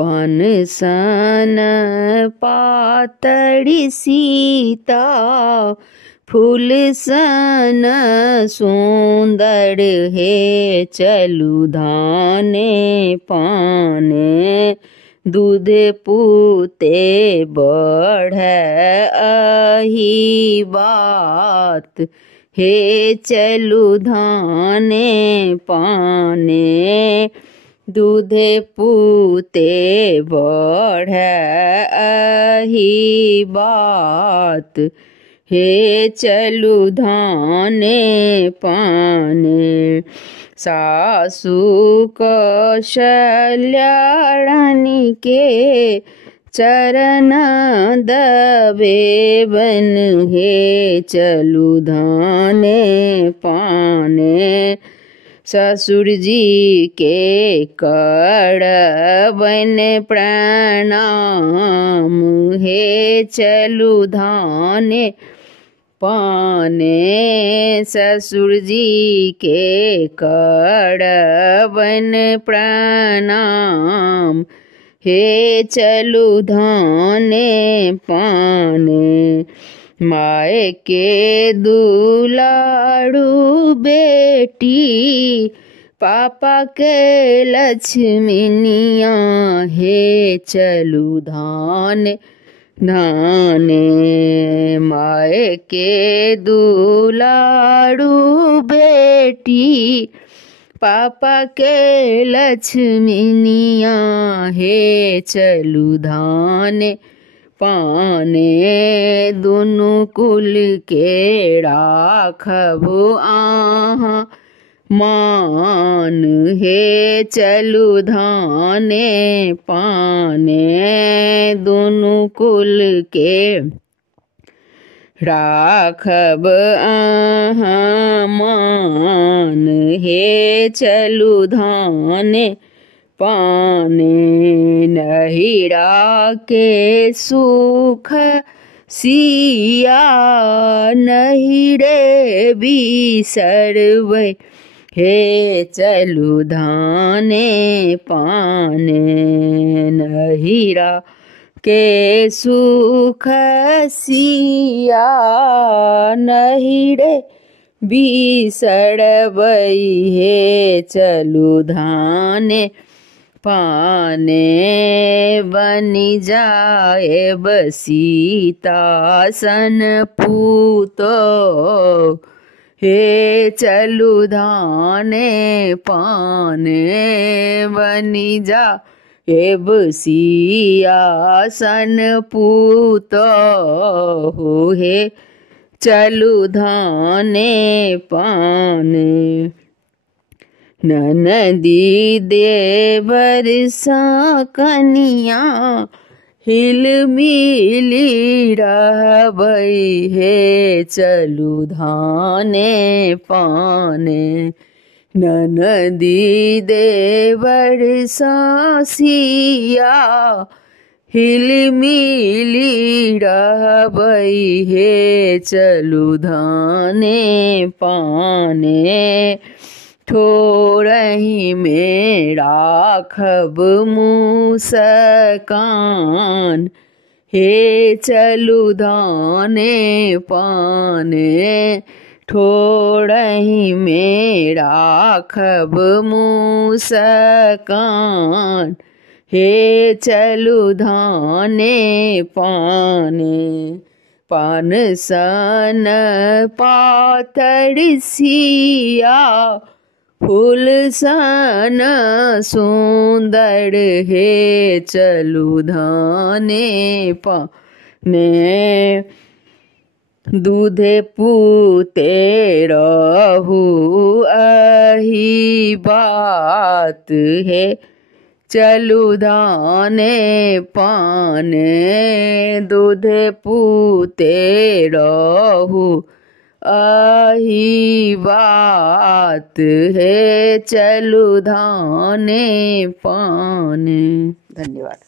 पान सन पातड़ी सीता, फूल सन सुंदर हे चलू धाने पाने, दूध पूते बढ़े अही बात, हे चलू धाने पाने, दूध पूते बढ़े अही बात, हे चलू धाने पाने। सासु कौशल्या रानी के चरण दबे बन, हे चलू धाने पाने, ससुर जी के करबन प्रणाम, हे चलू धाने पाने, ससुर जी के करबन प्रणाम, हे चलू धाने पाने। माए के दुलारू बेटी, पापा के लक्ष्मीनिया, हे चलू धाने धाने। माए के दुलारू बेटी, पापा के लक्ष्मीनिया, हे चलू धाने पाने, दुनु कुल के राखबु आहा मान, हे चलू धाने पाने, दुनु कुल के राखब आहा मान, हे चलू धाने पाने। नहिरा के सुख सिया, नहिरे बिसरबै, हे चलू धाने पाने। नहिरा के सुख सिया, नहिरे बिसरबै, हे चलू धाने पाने। बनि जाएब सीता सन पूतो, हे चलू धाने पाने। बनि जाएब सिया सन पूतो, हे चलू धाने पाने। ननदी देवर कनिया, हिल मिली रहबै, हे चलू धाने पाने। ननदी देवर सासिया, हिल मिली रहबै, हे चलू धाने पाने। ठोरही में राखब मुस्कान, हे चलू धाने पाने। ठोरही में राखब मुस्कान, हे चलू धाने पाने। पान सन पातड़ सिया, फूल सन सुंदर, हे चलू धाने पाने। दूध पूते रहू अही बात, हे चलू धाने पाने। दूध पूते रहू अही बात, हे चलू धाने पाने। धन्यवाद।